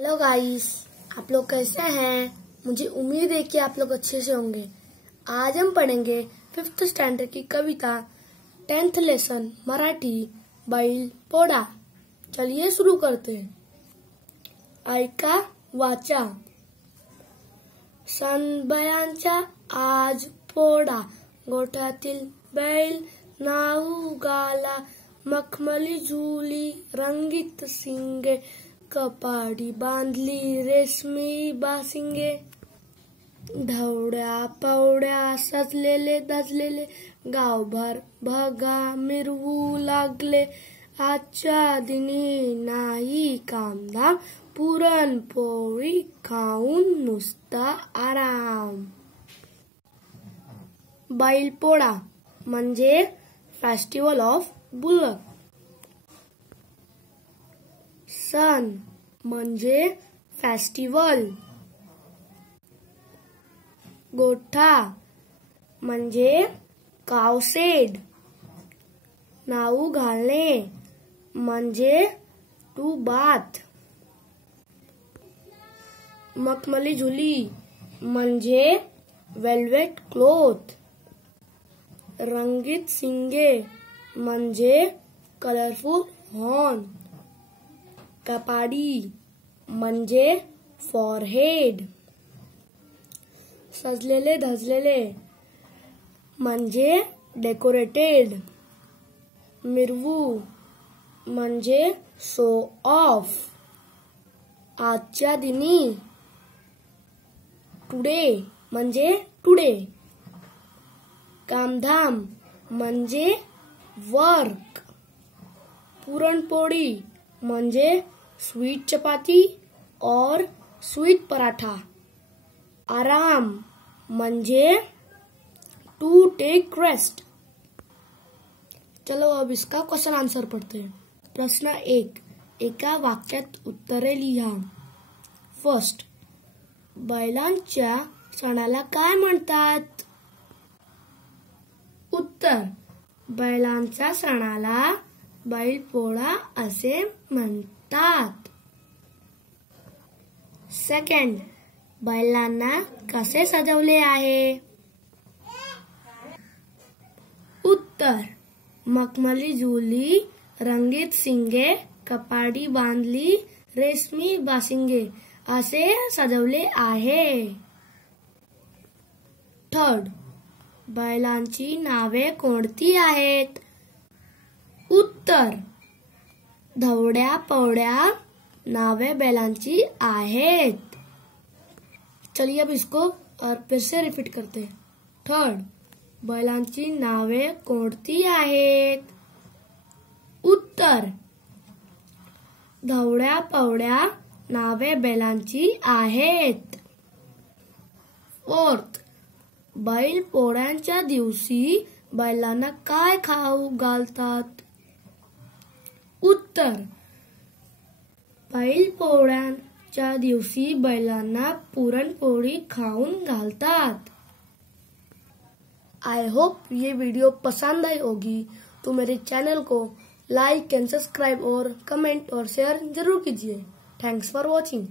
Hello guys, आप लोग कैसे हैं। मुझे उम्मीद है कि आप लोग अच्छे से होंगे। आज हम पढ़ेंगे 5th स्टैंडर्ड की कविता 10th लेसन मराठी बैल पोळा। चलिए शुरू करते हैं। ऐका वाचा। सणबयांचा आज पोळा, गोठ्यातील बैल नाहू गाला, मखमली झुली रंगीत शिंगे, कपाडी बांधली रेशमी बाशिंगे। धावड्या पवड्या सजलेले दजलेले, गावभर भगा मिरवू लागले। आजच्या दिनी नाही कामधाम, पुरणपोळी खाऊन नुसता आराम। बैलपोळा म्हणजे फेस्टिवल ऑफ बुलक। सण म्हणजे फेस्टिवल। गोठा म्हणजे कावशेड। नाऊ घालणे म्हणजे टू बाथ। मखमली झुली म्हणजे वेल्वेट क्लॉथ। रंगीत शिंगे म्हणजे कलरफुल हॉर्न। कपाडी म्हणजे फॉरहेड। सजलेले धजलेले म्हणजे डेकोरेटेड। मिरवू म्हणजे शो ऑफ। आजच्या दिनी टुडे म्हणजे टुडे। कामधाम म्हणजे वर्क। पुरणपोळी म्हणजे स्वीट चपाती और स्वीट पराठा। आराम म्हणजे टू टेक रेस्ट। चलो अब इसका क्वेश्चन आंसर पढ़ते हैं। प्रश्न 1, एका वाक्यात उत्तरे लिहा। फर्स्ट, बैलांच्या सणाला काय म्हणतात? उत्तर, बैलांच्या सणाला बैलपोळा असे म्हणतात। सेकंड, बैलांना कसे सजवले आहे? उत्तर, मखमली झुली रंगीत शिंगे, कपाडी बांधली रेशमी बाशिंगे असे सजवले आहे। थर्ड, बैलांची नावे कोणती आहेत? उत्तर, धावड्या पवड्या नावे बैलांची आहेत। चलिए अब इसको और फिर से रिपीट करते हैं। थर्ड, बैलांची नावे कोणती आहेत? उत्तर, धावड्या पवड्या नावे बैलांची आहेत। फोर्थ, बैल पोळ्यांच्या दिवशी बैलांना काय खाऊ घालतात? उत्तर, बैल पोळ्यांच्या दिवशी बैलांना पुरणपोळी खाऊन घालतात। आई होप ये वीडियो पसंद आई होगी तो मेरे चैनल को लाइक एंड सब्सक्राइब और कमेंट और शेयर जरूर कीजिए। Thanks for watching.